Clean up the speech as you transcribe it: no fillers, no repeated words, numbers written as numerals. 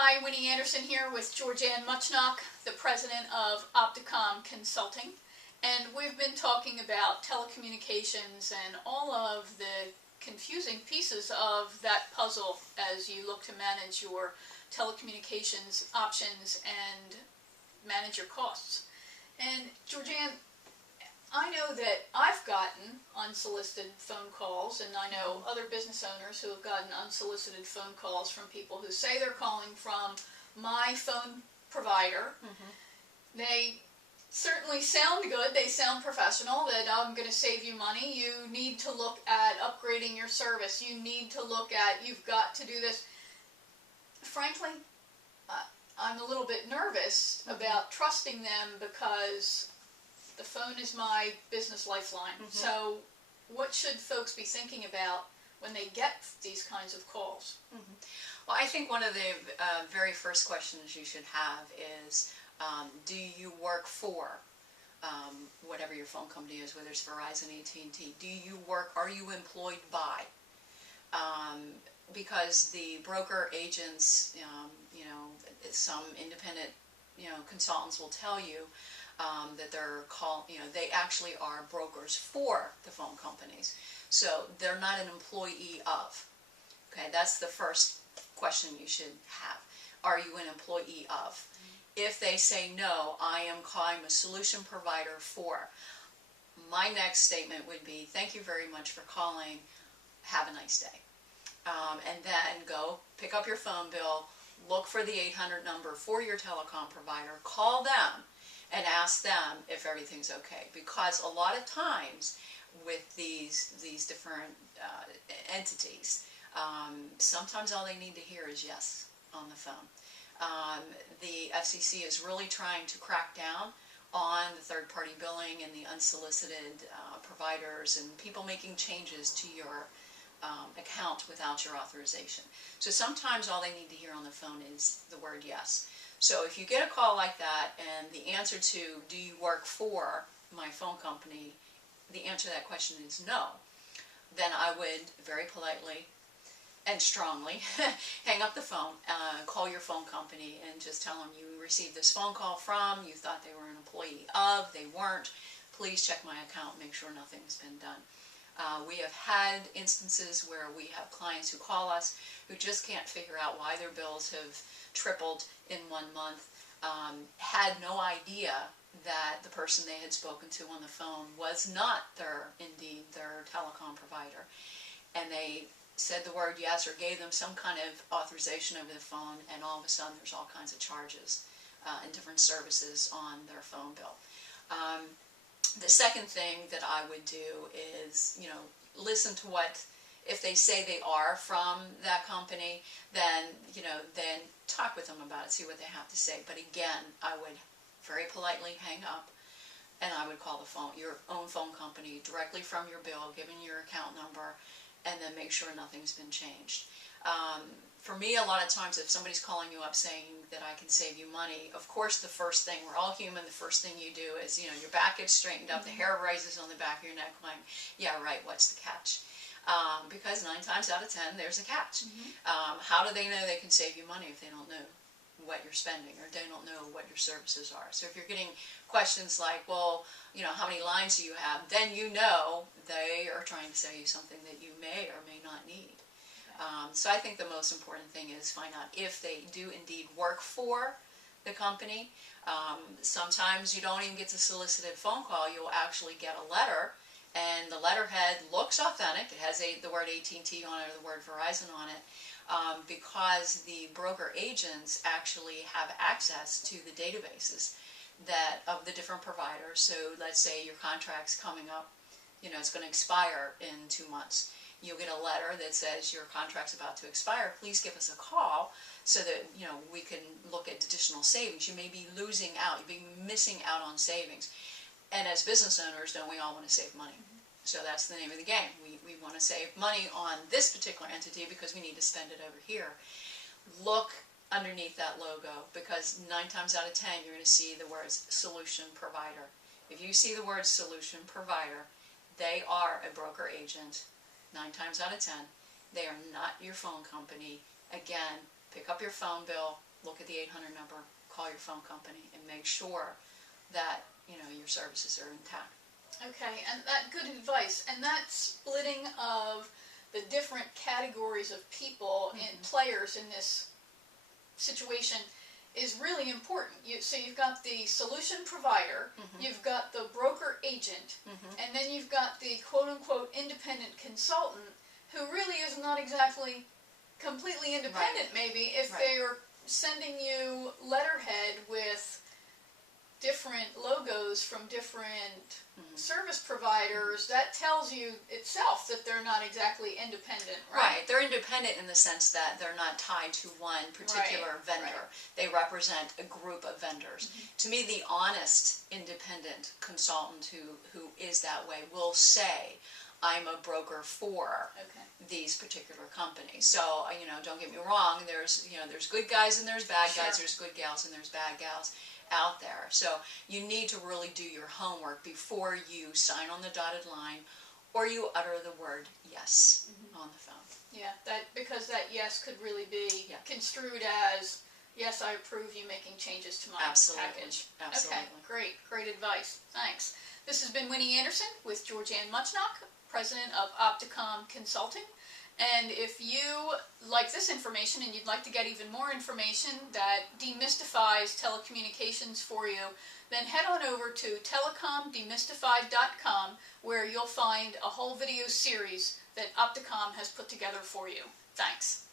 Hi, Winnie Anderson here with Georgianne Muchnock, the president of Opticom Consulting. And we've been talking about telecommunications and all of the confusing pieces of that puzzle as you look to manage your telecommunications options and manage your costs. And Georgianne, I know that I've gotten unsolicited phone calls, and I know other business owners who have gotten unsolicited phone calls from people who say they're calling from my phone provider. They certainly sound good, they sound professional, that I'm going to save you money, you need to look at upgrading your service, you need to look at, you've got to do this. Frankly, I'm a little bit nervous about trusting them because the phone is my business lifeline. So what should folks be thinking about when they get these kinds of calls? Well, I think one of the very first questions you should have is, do you work for whatever your phone company is, whether it's Verizon, AT&T? Do you work, are you employed by? Because the broker agents, some independent, consultants will tell you that they actually are brokers for the phone companies. So they're not an employee of. Okay, that's the first question you should have. Are you an employee of? If they say no, I'm a solution provider for. My next statement would be, thank you very much for calling. Have a nice day. And then go pick up your phone bill, look for the 800 number for your telecom provider, call them, and ask them if everything's okay. Because a lot of times with these different entities, sometimes all they need to hear is yes on the phone. The FCC is really trying to crack down on the third-party billing and the unsolicited providers and people making changes to your account without your authorization. So sometimes all they need to hear on the phone is the word yes. So if you get a call like that and the answer to, do you work for my phone company, the answer to that question is no, then I would very politely and strongly hang up the phone, call your phone company and just tell them you received this phone call from, you thought they were an employee of, they weren't, please check my account, make sure nothing's been done. We have had instances where we have clients who call us who just can't figure out why their bills have tripled in 1 month, had no idea that the person they had spoken to on the phone was not indeed their telecom provider, and they said the word yes or gave them some kind of authorization over the phone, and all of a sudden there's all kinds of charges and different services on their phone bill. The second thing that I would do is, listen to what, if they say they are from that company, then, then talk with them about it, see what they have to say. But again, I would very politely hang up and I would call your own phone company directly from your bill, giving your account number, and then make sure nothing's been changed. For me, a lot of times if somebody's calling you up saying that I can save you money, of course the first thing, we're all human, the first thing you do is, your back gets straightened up, the hair rises on the back of your neck going, yeah, right, what's the catch? Because 9 times out of 10, there's a catch. How do they know they can save you money if they don't know what you're spending or they don't know what your services are? So if you're getting questions like, well, how many lines do you have? Then they are trying to sell you something that you may or may not need. So I think the most important thing is find out if they do indeed work for the company. Sometimes you don't even get the solicited phone call. You'll actually get a letter, and the letterhead looks authentic. It has the word AT&T on it or the word Verizon on it, because the broker agents actually have access to the databases of the different providers. So let's say your contract's coming up, it's going to expire in 2 months. You'll get a letter that says your contract's about to expire. Please give us a call so that we can look at additional savings. You may be losing out. You may be missing out on savings. And as business owners, don't we all want to save money? So that's the name of the game. We want to save money on this particular entity because we need to spend it over here. Look underneath that logo, because 9 times out of 10 you're going to see the words solution provider. If you see the word solution provider, they are a broker agent. 9 times out of 10, they are not your phone company. Again, pick up your phone bill, look at the 800 number, call your phone company, and make sure that, your services are intact. Okay, and that good advice. And that splitting of the different categories of people and players in this situation is really important. So you've got the solution provider, you've got the broker agent, and then you've got the quote-unquote independent consultant who really is not exactly completely independent, maybe, if they are sending you letterhead with different logos from different service providers. That tells you itself that they're not exactly independent, right? Right. They're independent in the sense that they're not tied to one particular vendor. They represent a group of vendors. To me, the honest independent consultant who is that way will say, I'm a broker for these particular companies. So, don't get me wrong, there's good guys and there's bad guys, there's good gals and there's bad gals out there. So you need to really do your homework before you sign on the dotted line or you utter the word yes on the phone. Yeah, because that yes could really be construed as, yes, I approve you making changes to my package. Absolutely. Okay, great advice. Thanks. This has been Winnie Anderson with Georgianne Muchnock, president of Opticom Consulting. And if you like this information and you'd like to get even more information that demystifies telecommunications for you, then head on over to telecomdemystified.com, where you'll find a whole video series that Opticom has put together for you. Thanks.